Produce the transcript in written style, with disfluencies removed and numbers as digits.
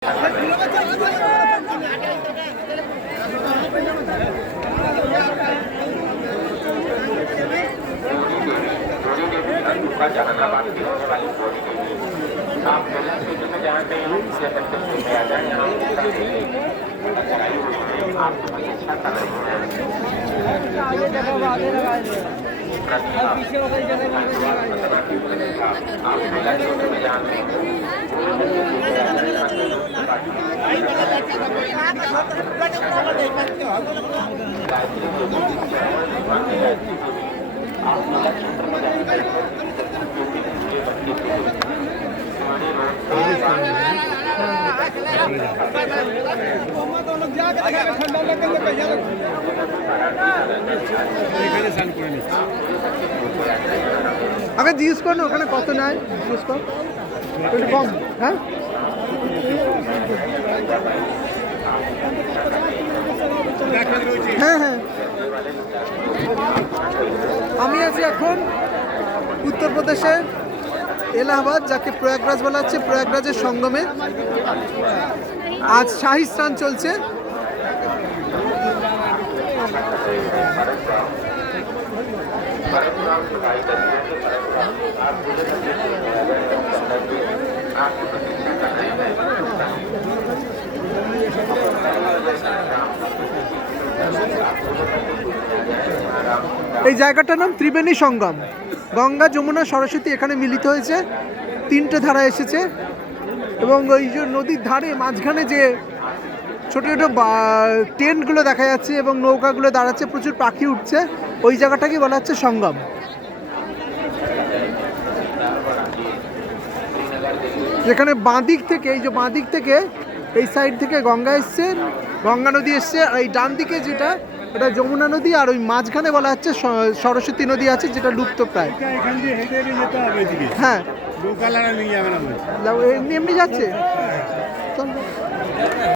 जहानाबाद की होने वाली बोरी के लिए आप क्षेत्र में जानते हैं इससे तक में आ जाए यहाँ आपको कोई अच्छा कर रही है आप मेला क्षेत्र में जानते हैं আগে জিজ্ঞেস কর না ওখানে কত নেয়, জিজ্ঞেস কর একটু কম। হ্যাঁ হ্যাঁ হ্যাঁ আমি আছি এখন উত্তরপ্রদেশের এলাহাবাদ, যাকে প্রয়াগরাজ বলা হচ্ছে, প্রয়াগরাজের সঙ্গমে আজ শাহী স্নান চলছে। এই জায়গাটার নাম ত্রিবেণী সঙ্গম। গঙ্গা, যমুনা, সরস্বতী এখানে মিলিত হয়েছে, তিনটে ধারা এসেছে। এবং ওই যে নদীর ধারে মাঝখানে যে ছোটো ছোটো টেন্টগুলো দেখা যাচ্ছে এবং নৌকাগুলো দাঁড়াচ্ছে, প্রচুর পাখি উঠছে, ওই জায়গাটাকে বলা হচ্ছে সঙ্গম। যেখানে বাঁদিক থেকে, এই যে বাঁদিক থেকে এই সাইড থেকে গঙ্গা এসছে, গঙ্গা নদী এসছে, আর এই ডান দিকে যেটা ওটা যমুনা নদী, আর ওই মাঝখানে বলা হচ্ছে সরস্বতী নদী আছে, যেটা লুপ্ত প্রায়। হ্যাঁ এমনি এমনি যাচ্ছে।